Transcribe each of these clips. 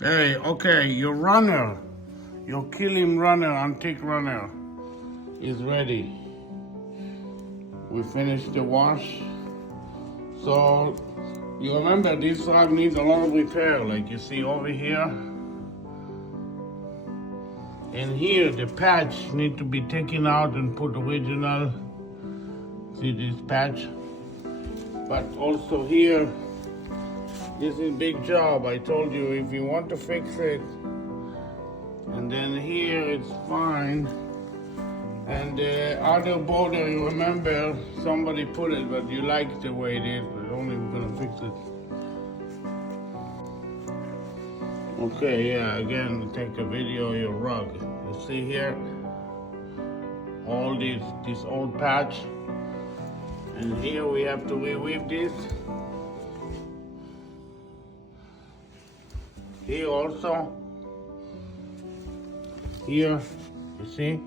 Hey, okay, your runner, your Kilim runner, antique runner, is ready. We finished the wash. So, you remember this rug needs a lot of repair, like you see over here. And here, the patch need to be taken out and put original. See this patch? But also here, this is a big job. I told you if you want to fix it. And then here it's fine. And the other border, you remember, somebody put it, but you like the way it is, but only we're gonna fix it. Okay, yeah, again, take a video of your rug. You see here, all this old patch. And here we have to reweave this. Here also. Here, you see?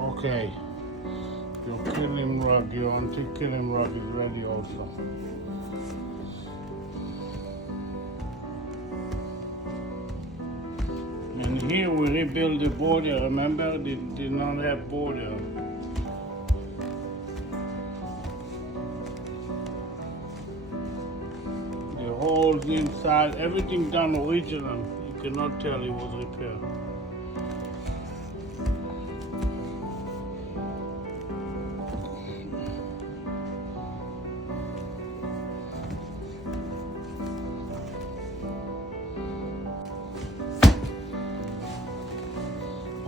Okay, your Kilim rug, your antique Kilim rug is ready also. And here we rebuild the border, remember? They did not have border. The holes inside, everything done original. You cannot tell it was repaired.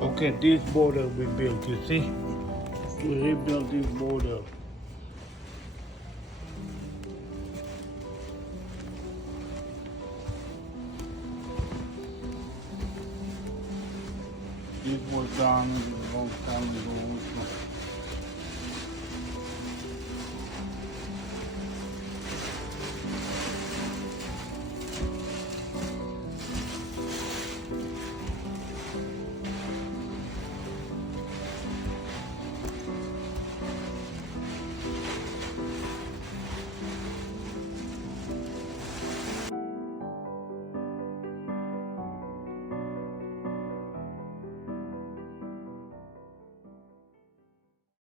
Okay, this border we built, you see? We rebuilt this border. This was done a long time ago.